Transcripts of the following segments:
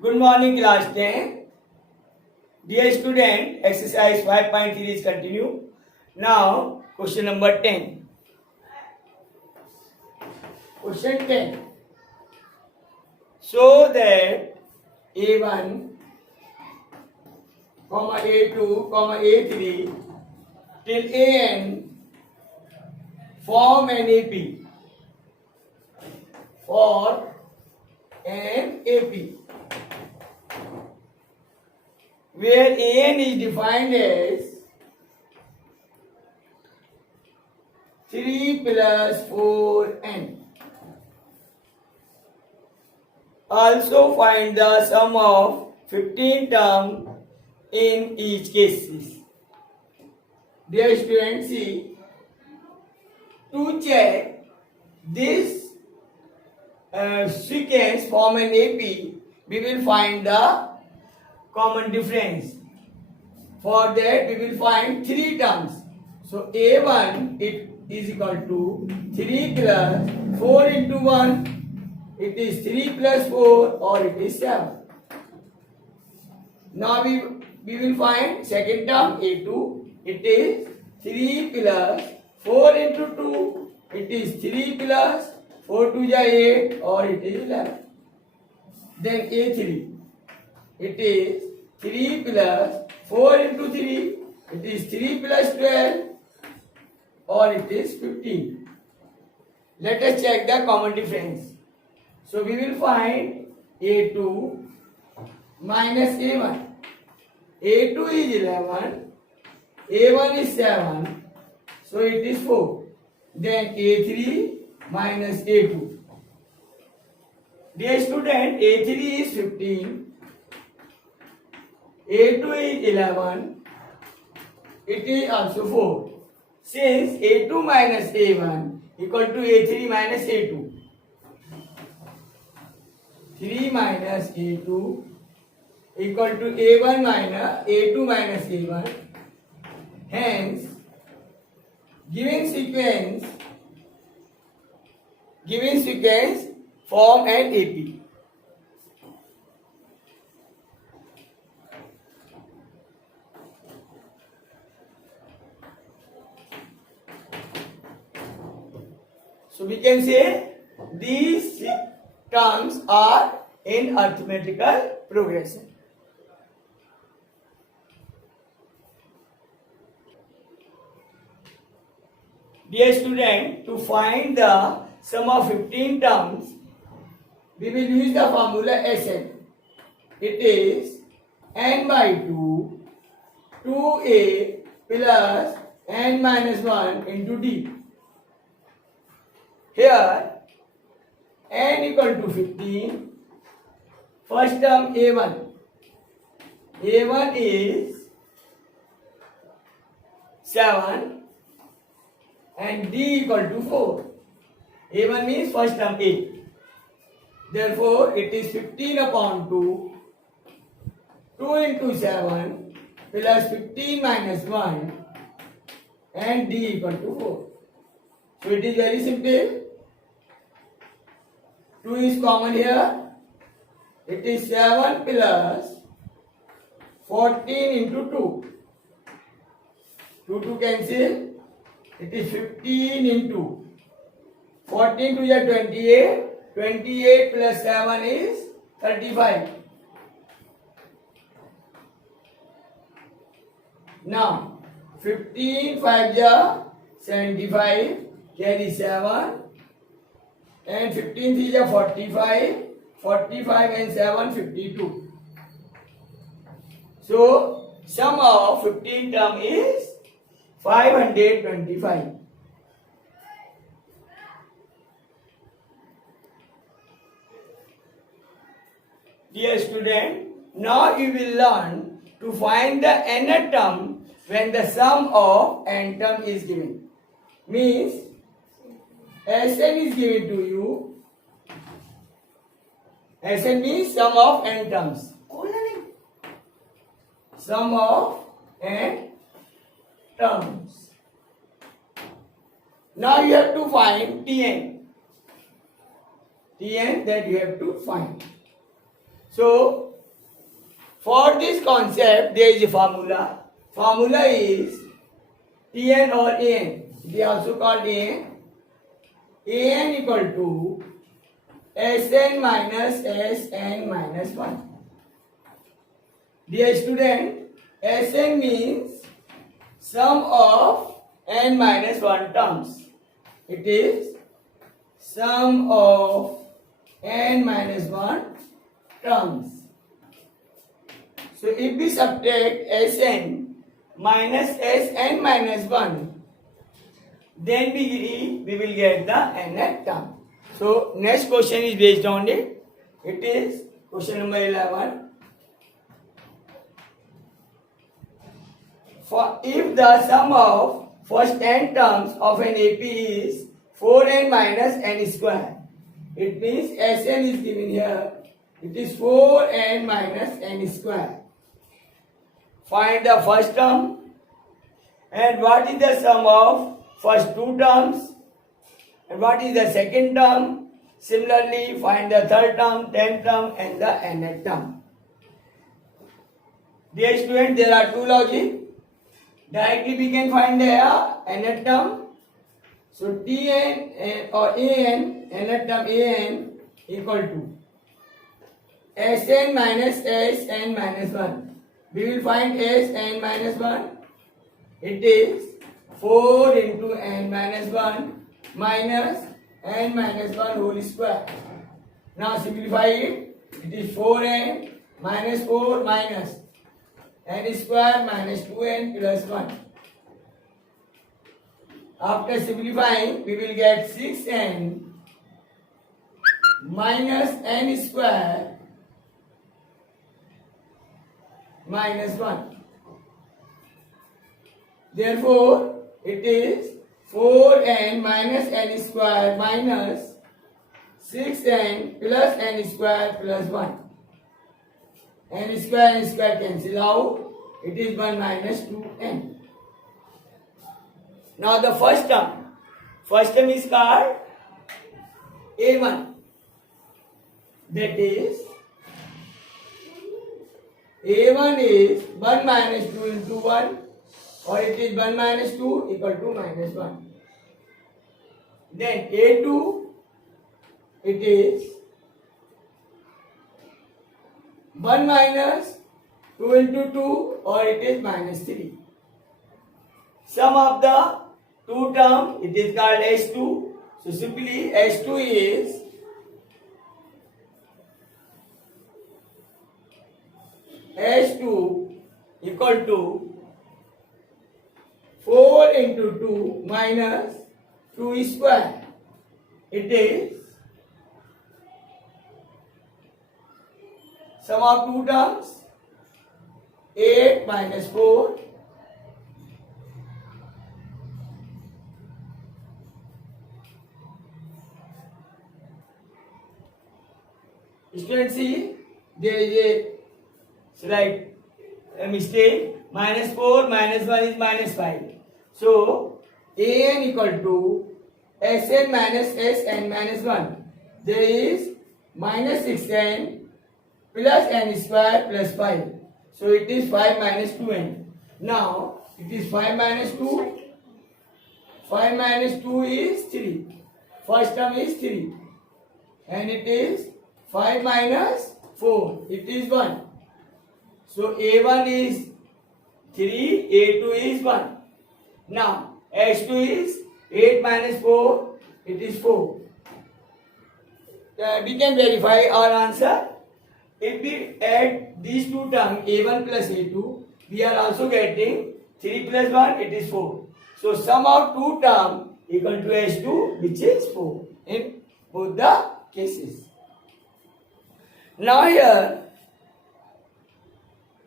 Good morning, class 10. Dear student, exercise 5.3 is continue. Now, question number 10. Question 10. So that A1, A2, A3 till AN form an AP. For an AP. Where AN is defined as 3 plus 4n. Also find the sum of 15 terms in each case. Dear students, see, to check this sequence form an AP, we will find the common difference. For that, we will find 3 terms. So A1 it is equal to 3 plus 4 into 1. It is 3 plus 4 or it is 7. Now we will find second term A2. It is 3 plus 4 into 2. It is 3 plus 4 to the 8 or it is 11. Then A3. It is 3 plus 4 into 3. It is 3 plus 12 or it is 15. Let us check the common difference. So we will find A2 minus A1. A2 is 11. A1 is 7. So it is 4. Then A3 minus A2. Dear student, A3 is 15. A2 is 11. It is also 4. Since A2 minus A1 equal to A3 minus A2. 3 minus A2 equal to A1 minus A2 minus A1. Hence, given sequence form an AP. So we can say these terms are in arithmetical progression. Dear student, to find the sum of 15 terms, we will use the formula Sn. It is n by 2, 2a plus n minus 1 into d. Here, n equal to 15. First term A1. A1 is 7 and d equal to 4. A1 means first term A. Therefore, it is 15 upon 2. 2 into 7 plus 15 minus 1 and d equal to 4. So it is very simple. 2 is common here. It is 7 plus 14 into 2. 2 cancel. It is 15 into 14 to the 28. 28 plus 7 is 35. Now, 15 5 ja 75, carry 7, and 15 3 ja 45, 45 and 7 52. So, sum of 15 term is 525. Dear student, now you will learn to find the nth term when the sum of n term is given. Means Sn is given to you. Sn means sum of n terms. Sum of n terms. Now you have to find Tn. Tn that you have to find. So, for this concept, there is a formula. Formula is Tn or An. It is also called An. An equal to Sn minus Sn minus 1. Dear student, Sn means sum of n minus 1 terms. It is sum of n minus 1 terms. So if we subtract Sn minus Sn minus 1, then we will get the nth term. So next question is based on it. It is question number 11. For if the sum of first n terms of an AP is 4n minus n square, it means Sn is given here. It is 4n minus n square. Find the first term. And what is the sum of first two terms? And what is the second term? Similarly, find the third term, 10th term and the nth term. Dear students, there are two logic. Directly we can find the nth term. So Tn or An, nth term An equal to Sn minus Sn minus 1. We will find Sn minus 1. It is 4 into n minus 1 minus n minus 1 whole square. Now simplify it. It is 4n minus 4 minus n square minus 2n plus 1. After simplifying, we will get 6n minus n square minus 1. Therefore, it is 4n minus n square minus 6n plus n square plus 1. N square cancel out. It is 1 minus 2n. Now the first term. First term is called A1. That is A1 is 1 minus 2 into 1, or it is 1 minus 2 equal to minus 1. Then A2, it is 1 minus 2 into 2, or it is minus 3. Sum of the two terms, it is called S2. So simply S2 is S2 equal to 4 into 2 minus 2 square. It is sum of two terms 8 minus 4 students, see there is a slight mistake. Minus 4 minus 1 is minus 5. So An equal to Sn minus Sn minus 1. There is minus 6n plus n square plus 5. So it is 5 minus 2n. Now it is 5 minus 2. 5 minus 2 is 3. First term is 3. And it is 5 minus 4. It is 1. So A1 is 3, A2 is 1. Now S2 is 8 minus 4. It is 4. We can verify our answer. If we add these two terms A1 plus A2, we are also getting 3 plus 1, it is 4. So sum of two terms equal to S2, which is 4 in both the cases. Now here,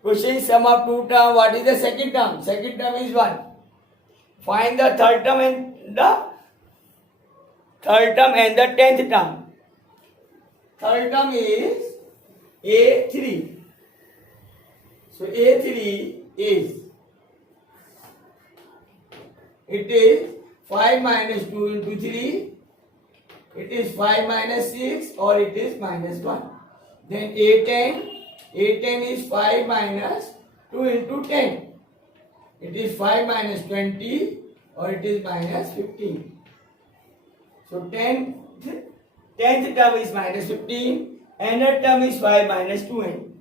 question is sum of two terms. What is the second term? Second term is 1. Find the third term and the 10th term. Third term is A3. So A3 is, it is 5 minus 2 into 3. It is 5 minus 6, or it is minus 1. Then A10 is 5 minus 2 into 10. It is 5 minus 20 or it is minus 15. So 10th term is minus 15. Another term is 5 minus 2n.